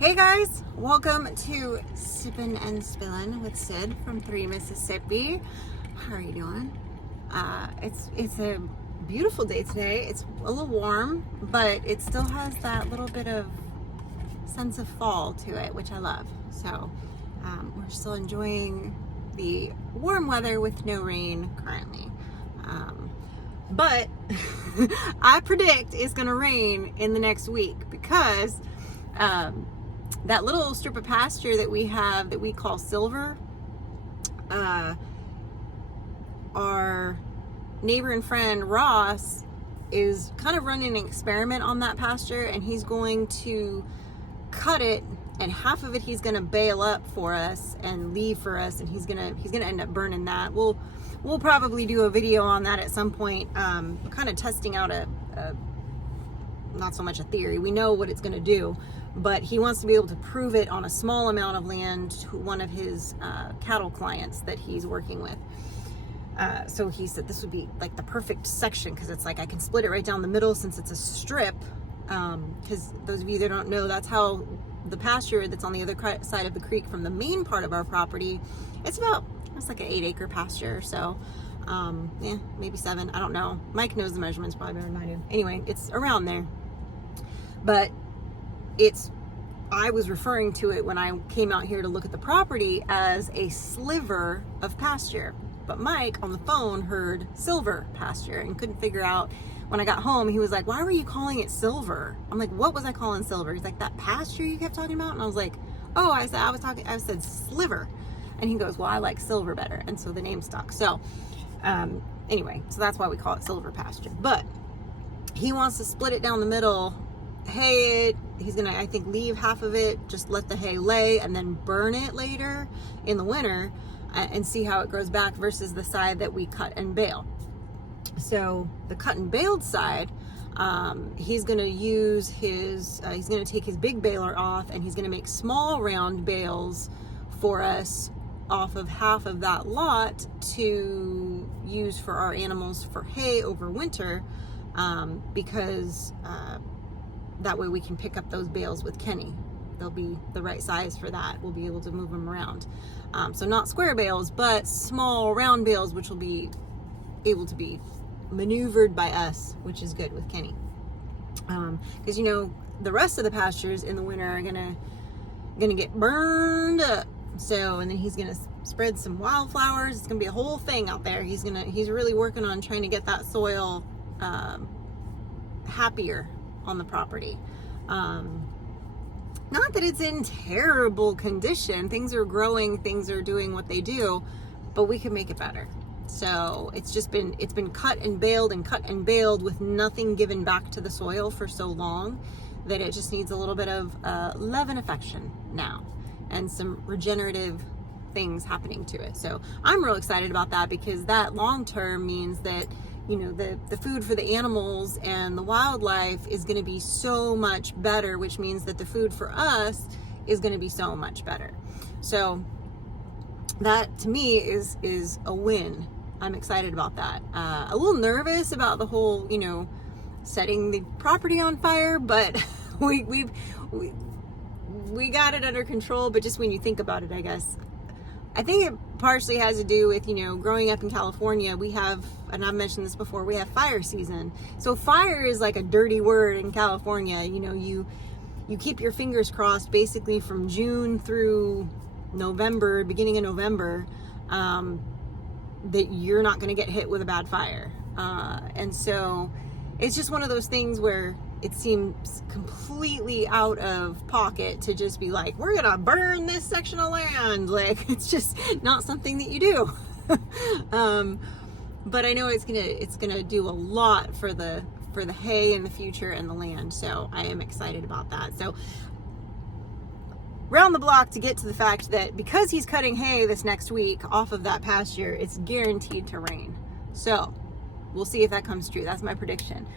Hey guys, welcome to Sippin' and Spillin' with Sid from 3 Mississippi. How are you doing? It's a beautiful day today. It's a little warm, but it still has that little bit of sense of fall to it, which I love. So we're still enjoying the warm weather with no rain currently. But I predict it's gonna rain in the next week because that little strip of pasture that we have that we call Silver, our neighbor and friend Ross is kind of running an experiment on that pasture, and he's going to cut it, and half of it he's going to bale up for us and leave for us, and he's gonna end up burning that. We'll probably do a video on that at some point, kind of testing out a not so much a theory. We know what it's going to do, but he wants to be able to prove it on a small amount of land to one of his cattle clients that he's working with. So he said this would be like the perfect section because it's like I can split it right down the middle since it's a strip. Because those of you that don't know, that's how the pasture that's on the other side of the creek from the main part of our property, it's like an 8-acre pasture or so. Maybe 7, I don't know. Mike knows the measurements probably better than I do. Anyway, it's around there. But I was referring to it when I came out here to look at the property as a sliver of pasture. But Mike on the phone heard silver pasture and couldn't figure out. When I got home, he was like, why were you calling it silver? I'm like, what was I calling silver? He's like, that pasture you kept talking about? And I was like, oh, I said sliver. And he goes, well, I like silver better. And so the name stuck. So anyway, so that's why we call it silver pasture. But he wants to split it down the middle, hay it. He's gonna, I think, leave half of it, just let the hay lay, and then burn it later in the winter and see how it grows back versus the side that we cut and bale. So the cut and baled side, he's gonna use he's gonna take his big baler off, and he's gonna make small round bales for us off of half of that lot to use for our animals for hay over winter, because that way we can pick up those bales with Kenny. They'll be the right size for that. We'll be able to move them around. So not square bales, but small round bales, which will be able to be maneuvered by us, which is good with Kenny. Because the rest of the pastures in the winter are gonna get burned up. So, and then he's gonna spread some wildflowers. It's gonna be a whole thing out there. He's really working on trying to get that soil happier on the property. Not that it's in terrible condition. Things are growing, things are doing what they do, but we can make it better. So it's been cut and baled with nothing given back to the soil for so long that it just needs a little bit of love and affection now, and some regenerative things happening to it. So I'm real excited about that, because that long term means that the food for the animals and the wildlife is going to be so much better, which means that the food for us is going to be so much better. So that to me is a win. I'm excited about that. A little nervous about the whole, setting the property on fire, but we got it under control. But just when you think about it, I think it partially has to do with, growing up in California, we have, and I've mentioned this before, we have fire season. So fire is like a dirty word in California. You keep your fingers crossed basically from June through November, beginning of November, that you're not going to get hit with a bad fire. And so it's just one of those things where it seems completely out of pocket to just be like, we're going to burn this section of land. Like, it's just not something that you do. But I know it's going to do a lot for the hay in the future and the land. So I am excited about that. So round the block to get to the fact that because he's cutting hay this next week off of that pasture, it's guaranteed to rain. So we'll see if that comes true. That's my prediction.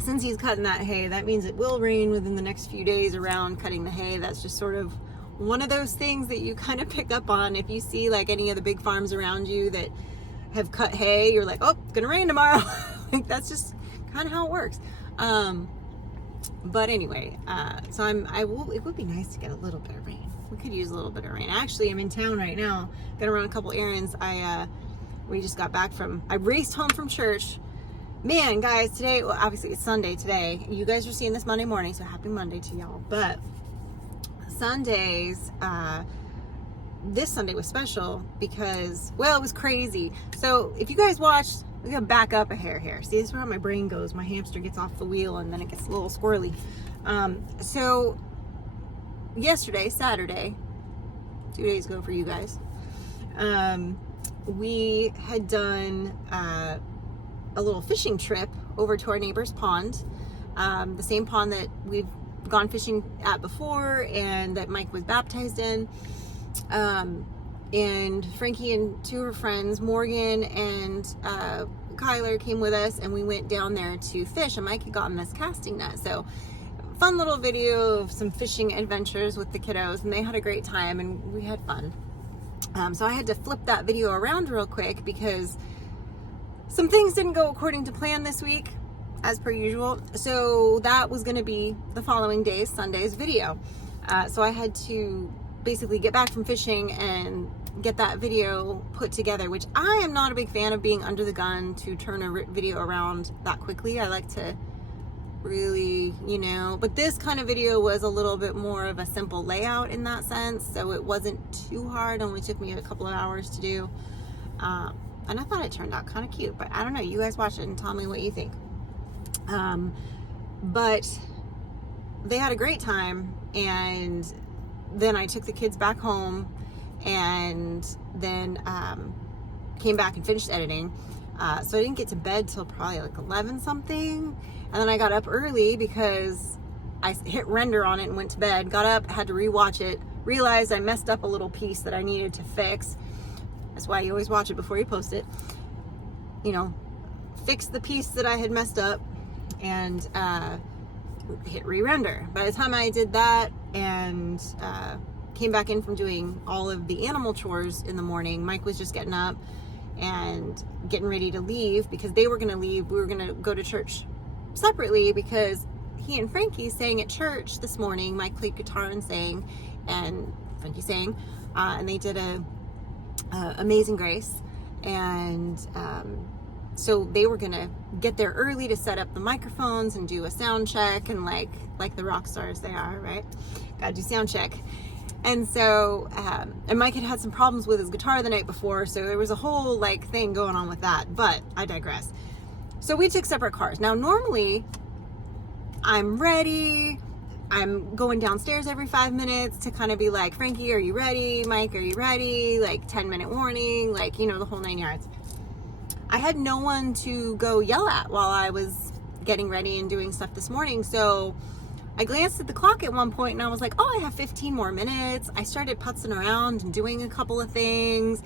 Since he's cutting that hay, that means it will rain within the next few days around cutting the hay. That's just sort of one of those things that you kind of pick up on. If you see like any of the big farms around you that have cut hay, you're like, oh, it's gonna rain tomorrow. Like, that's just kind of how it works. But anyway, so it would be nice to get a little bit of rain. We could use a little bit of rain. Actually, I'm in town right now. Gonna run a couple errands. We just got back I raced home from church. Man, guys, today, well, obviously it's Sunday today. You guys are seeing this Monday morning, so happy Monday to y'all. But Sundays, this Sunday was special because, well, it was crazy. So if you guys watched, we're gonna back up a hair here. See, this is where my brain goes. My hamster gets off the wheel and then it gets a little squirrely. So yesterday, Saturday, 2 days ago for you guys, we had done a little fishing trip over to our neighbor's pond, the same pond that we've gone fishing at before and that Mike was baptized in. And Frankie and two of her friends, Morgan and Kyler, came with us, and we went down there to fish, and Mike had gotten this casting net. So fun little video of some fishing adventures with the kiddos, and they had a great time and we had fun. So I had to flip that video around real quick because some things didn't go according to plan this week, as per usual. So that was going to be the following day's, Sunday's video. So I had to basically get back from fishing and get that video put together, which I am not a big fan of being under the gun to turn a video around that quickly. I like to really, but this kind of video was a little bit more of a simple layout in that sense, so it wasn't too hard. It only took me a couple of hours to do, and I thought it turned out kind of cute, but I don't know, you guys watch it and tell me what you think. But they had a great time, and then I took the kids back home and then came back and finished editing. So I didn't get to bed till probably like 11 something. And then I got up early because I hit render on it and went to bed. Got up, had to rewatch it, realized I messed up a little piece that I needed to fix. That's why you always watch it before you post it. Fix the piece that I had messed up and hit re-render. By the time I did that and came back in from doing all of the animal chores in the morning, Mike was just getting up and getting ready to leave because they were going to leave. We were going to go to church separately because he and Frankie sang at church this morning. Mike played guitar and sang, and Frankie sang, and they did a Amazing Grace, and so they were gonna get there early to set up the microphones and do a sound check, and like the rock stars they are, right? Gotta do sound check. And so, and Mike had some problems with his guitar the night before, so there was a whole thing going on with that, but I digress. So we took separate cars. Now, normally I'm ready. I'm going downstairs every 5 minutes to kind of be like, Frankie, are you ready? Mike, are you ready? 10-minute warning, the whole 9 yards. I had no one to go yell at while I was getting ready and doing stuff this morning. So I glanced at the clock at one point and I was like, oh, I have 15 more minutes. I started putzing around and doing a couple of things.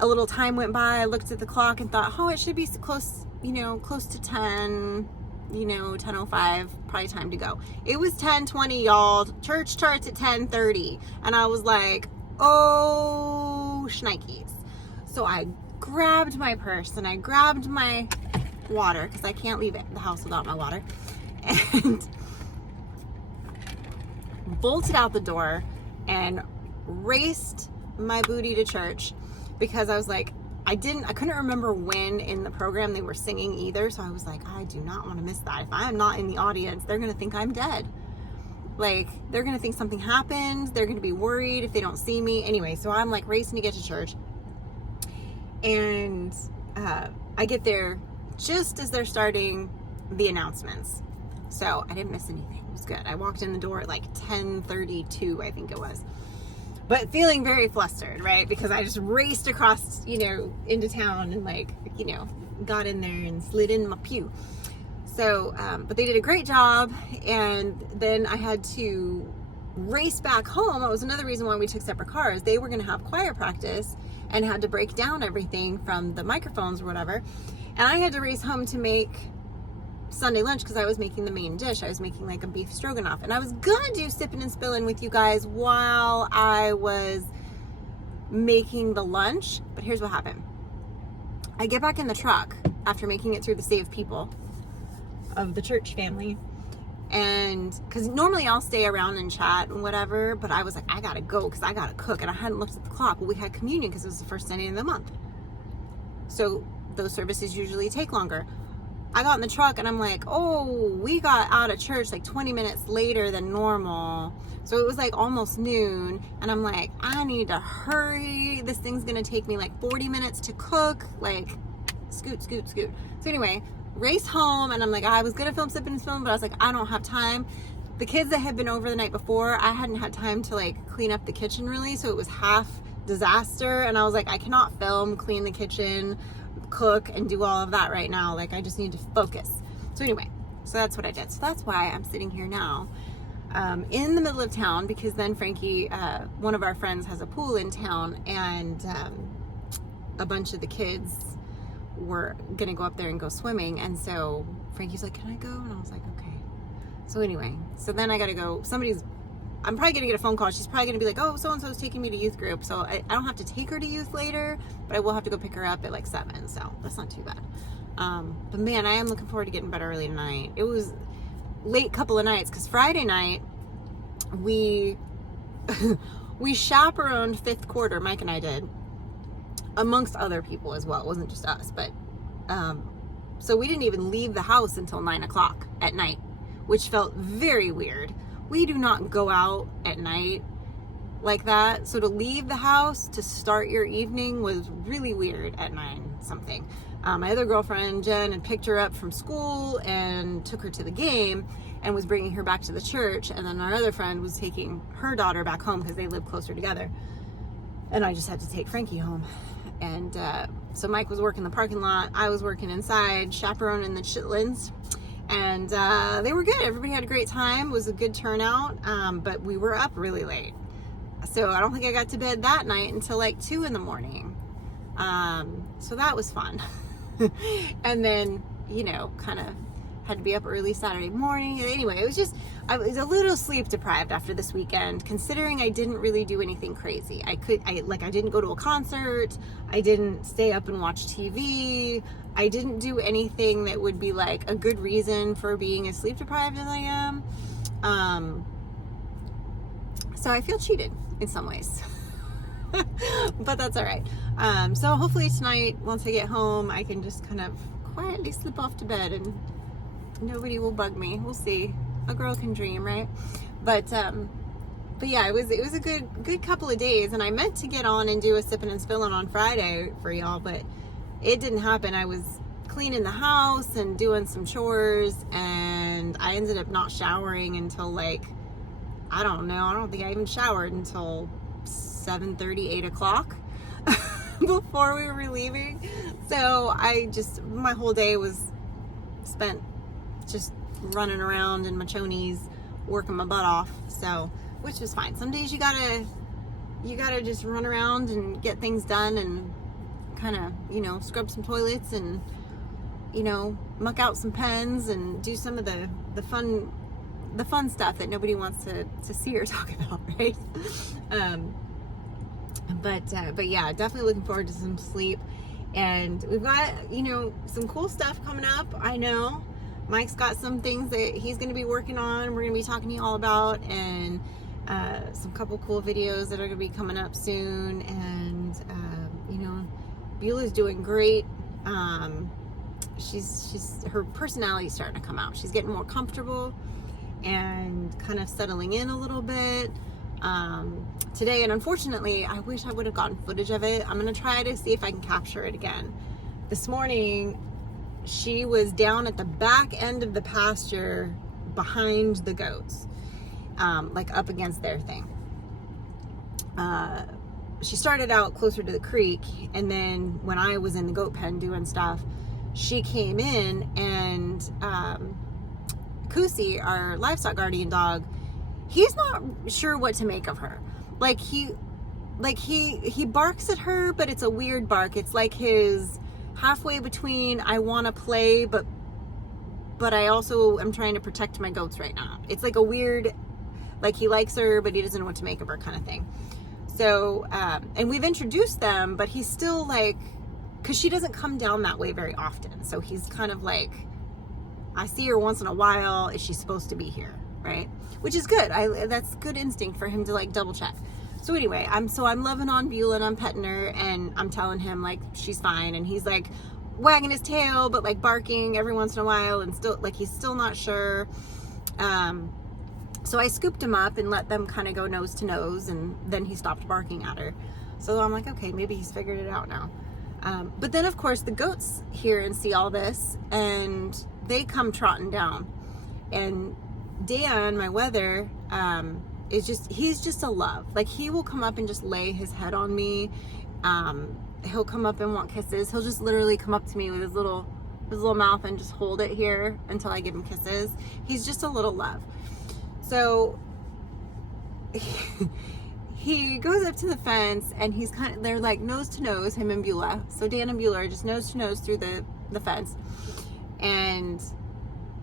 A little time went by. I looked at the clock and thought, oh, it should be close, close to 10, 10:05, probably time to go. It was 10:20, y'all. Church starts at 10:30. And I was like, oh, shnikes. So I grabbed my purse and I grabbed my water because I can't leave the house without my water, and bolted out the door and raced my booty to church because I was like, I couldn't remember when in the program they were singing either. So I was like, I do not want to miss that. If I am not in the audience, they're going to think I'm dead. They're going to think something happened. They're going to be worried if they don't see me. Anyway, so I'm racing to get to church. And I get there just as they're starting the announcements. So I didn't miss anything. It was good. I walked in the door at 10:32, I think it was. But feeling very flustered, right? Because I just raced across, into town and got in there and slid in my pew. So, but they did a great job. And then I had to race back home. That was another reason why we took separate cars. They were going to have choir practice and had to break down everything from the microphones or whatever. And I had to race home to make Sunday lunch because I was making the main dish. I was making a beef stroganoff. And I was gonna do sipping and spilling with you guys while I was making the lunch. But here's what happened. I get back in the truck after making it through the Save People of the church family. And because normally I'll stay around and chat and whatever, but I was like, I gotta go because I gotta cook, and I hadn't looked at the clock. Well, we had communion because it was the first Sunday of the month, so those services usually take longer. I got in the truck and I'm like, oh, we got out of church like 20 minutes later than normal, so it was like almost noon, and I'm like, I need to hurry, this thing's gonna take me like 40 minutes to cook, like scoot. So anyway, race home, and I'm like, I was gonna film Sipping and Spilling, but I was like, I don't have time. The kids that had been over the night before, I hadn't had time to like clean up the kitchen really, so it was half disaster, and I was like, I cannot film, clean the kitchen, cook, and do all of that right now. Like, I just need to focus. So anyway, so that's what I did. So that's why I'm sitting here now in the middle of town, because then Frankie, one of our friends, has a pool in town, and a bunch of the kids were gonna go up there and go swimming, and so Frankie's like, can I go? And I was like, okay. So anyway, so then I gotta go. I'm probably gonna get a phone call. She's probably gonna be like, oh, so-and-so's taking me to youth group, so I don't have to take her to youth later, but I will have to go pick her up at like 7, so that's not too bad. But man, I am looking forward to getting to bed early tonight. It was late couple of nights, because Friday night we chaperoned 5th quarter, Mike and I did, amongst other people as well. It wasn't just us, but so we didn't even leave the house until 9 o'clock at night, which felt very weird. We do not go out at night like that, so to leave the house to start your evening was really weird at 9 something. My other girlfriend Jen had picked her up from school and took her to the game and was bringing her back to the church, and then our other friend was taking her daughter back home because they live closer together, and I just had to take Frankie home. And so Mike was working the parking lot, I was working inside, chaperoning the chitlins, and they were good. Everybody had a great time. It was a good turnout, but we were up really late. So I don't think I got to bed that night until like 2 in the morning. So that was fun. And then, you know, kind of had to be up early Saturday morning. Anyway, it was just, I was a little sleep deprived after this weekend, considering I didn't really do anything crazy. I didn't go to a concert. I didn't stay up and watch TV. I didn't do anything that would be like a good reason for being as sleep deprived as I am. So I feel cheated in some ways, but that's all right. So hopefully tonight, once I get home, I can just kind of quietly slip off to bed and nobody will bug me. We'll see. A girl can dream, right? But yeah, it was a good couple of days, and I meant to get on and do a Sipping and Spilling on Friday for y'all, but it didn't happen. I was cleaning the house and doing some chores, and I ended up not showering until like, I don't know, I don't think I even showered until 7:30, 8 o'clock before we were leaving. So my whole day was spent just running around in my chonies, working my butt off, so, which was fine. Some days you gotta just run around and get things done and kind of, you know, scrub some toilets and, you know, muck out some pens and do some of the fun stuff that nobody wants to see or talk about, right? But yeah, definitely looking forward to some sleep. And we've got, you know, some cool stuff coming up. I know Mike's got some things that he's going to be working on. We're going to be talking to you all about, and some couple cool videos that are going to be coming up soon. And you know, Beulah's doing great. Her personality's starting to come out. She's getting more comfortable and kind of settling in a little bit. Today, and unfortunately, I wish I would have gotten footage of it. I'm going to try to see if I can capture it again. This morning, she was down at the back end of the pasture behind the goats, like up against their thing. She started out closer to the creek, and then when I was in the goat pen doing stuff, she came in, and Kusi, our livestock guardian dog, he's not sure what to make of her. He barks at her, but it's a weird bark. It's like his halfway between I want to play, but I also am trying to protect my goats right now. It's like a weird, like he likes her, but he doesn't know what to make of her kind of thing. So, and we've introduced them, but he's still like, because she doesn't come down that way very often. So he's kind of like, I see her once in a while. Is she supposed to be here? Right? Which is good. That's good instinct for him to like double check. So anyway, I'm loving on Beulah and I'm petting her and I'm telling him like she's fine, and he's like wagging his tail but like barking every once in a while and still like he's still not sure. So I scooped him up and let them kind of go nose to nose, and then he stopped barking at her. So I'm like, okay, maybe he's figured it out now. But then of course the goats hear and see all this and they come trotting down, and Dan, my wether, he's just a love. Like he will come up and just lay his head on me. He'll come up and want kisses. He'll just literally come up to me with his little mouth and just hold it here until I give him kisses. He's just a little love. So he goes up to the fence and they're like nose to nose, him and Beulah. So Dan and Beulah are just nose to nose through the fence. And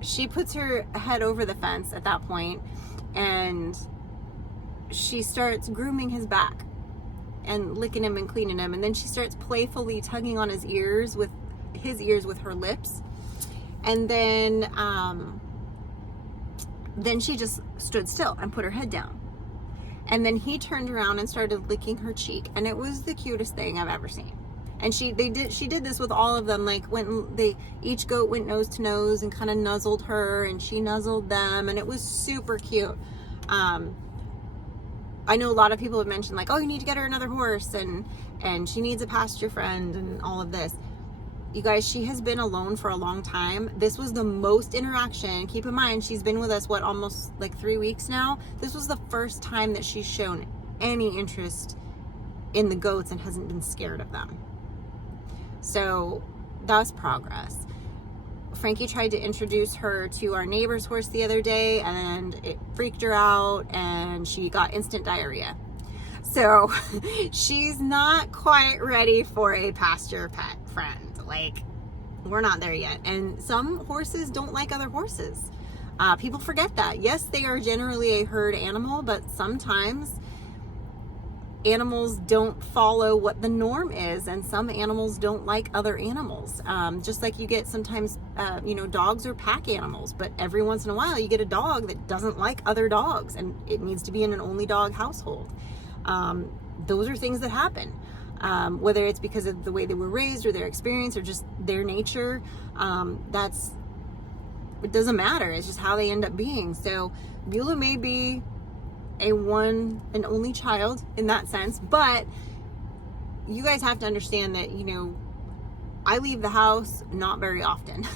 she puts her head over the fence at that point and she starts grooming his back and licking him and cleaning him. And then she starts playfully tugging on his ears with her lips. And then she just stood still and put her head down. And then he turned around and started licking her cheek. And it was the cutest thing I've ever seen. And she did this with all of them. Like each goat went nose to nose and kind of nuzzled her and she nuzzled them. And it was super cute. I know a lot of people have mentioned like, oh, you need to get her another horse and she needs a pasture friend and all of this. You guys, she has been alone for a long time. This was the most interaction. Keep in mind, she's been with us, almost like 3 weeks now. This was the first time that she's shown any interest in the goats and hasn't been scared of them. So that's progress. Frankie tried to introduce her to our neighbor's horse the other day and it freaked her out and she got instant diarrhea. So she's not quite ready for a pasture pet friend. Like, we're not there yet. And some horses don't like other horses. People forget that. Yes, they are generally a herd animal, but sometimes animals don't follow what the norm is, and some animals don't like other animals. Just like you get sometimes, dogs are pack animals, but every once in a while you get a dog that doesn't like other dogs, and it needs to be in an only dog household. Those are things that happen. Whether it's because of the way they were raised or their experience or just their nature, it doesn't matter. It's just how they end up being. So Beulah may be a one and only child in that sense, but you guys have to understand that, I leave the house not very often.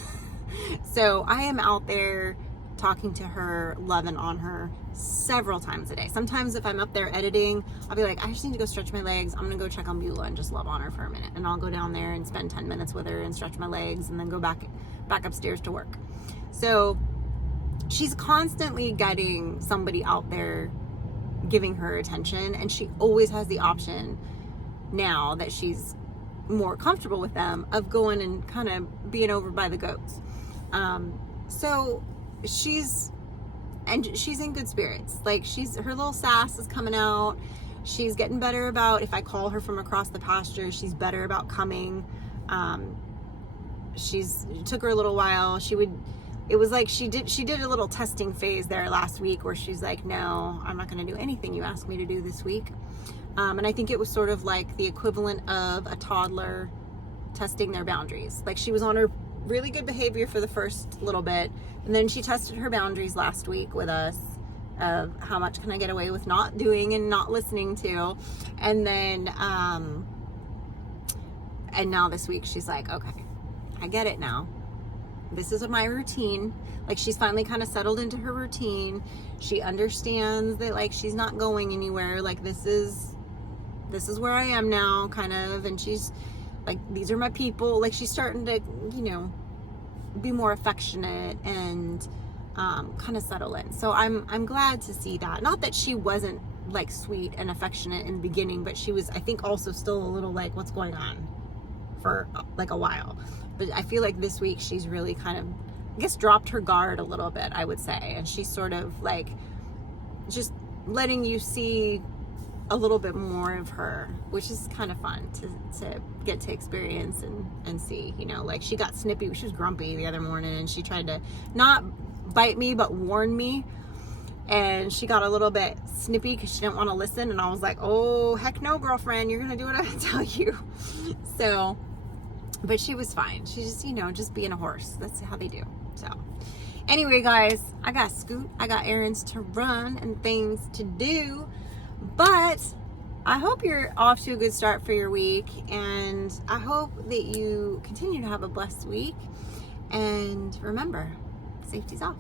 So I am out there talking to her, loving on her several times a day. Sometimes if I'm up there editing, I'll be like, I just need to go stretch my legs. I'm gonna go check on Beulah and just love on her for a minute. And I'll go down there and spend 10 minutes with her and stretch my legs and then go back upstairs to work. So she's constantly getting somebody out there giving her attention, and she always has the option, now that she's more comfortable with them, of going and kind of being over by the goats. So she's in good spirits. Like, her little sass is coming out. She's getting better about, if I call her from across the pasture, she's better about coming. It took her a little while. It was like she did a little testing phase there last week where she's like, no, I'm not going to do anything you ask me to do this week. And I think it was sort of like the equivalent of a toddler testing their boundaries. Like, she was on her really good behavior for the first little bit, and then she tested her boundaries last week with us of how much can I get away with not doing and not listening to. And then and now this week she's like, okay, I get it now. This is my routine. Like, she's finally kind of settled into her routine. She understands that, like, she's not going anywhere. Like, this is where I am now, kind of. And she's like, these are my people. Like, she's starting to, be more affectionate and kind of settle in. So I'm glad to see that. Not that she wasn't like sweet and affectionate in the beginning, but she was, I think, also still a little like, what's going on, for like a while. But I feel like this week she's really kind of, I guess, dropped her guard a little bit, I would say. And she's sort of like just letting you see a little bit more of her, which is kind of fun to get to experience and see, you know. Like, she got snippy. She was grumpy the other morning, and she tried to not bite me, but warn me. And she got a little bit snippy because she didn't want to listen. And I was like, oh, heck no, girlfriend. You're going to do what I tell you. So, but she was fine. She just, you know, just being a horse. That's how they do. So, anyway, guys, I got scoot. I got errands to run and things to do. But I hope you're off to a good start for your week. And I hope that you continue to have a blessed week. And remember, safety's off.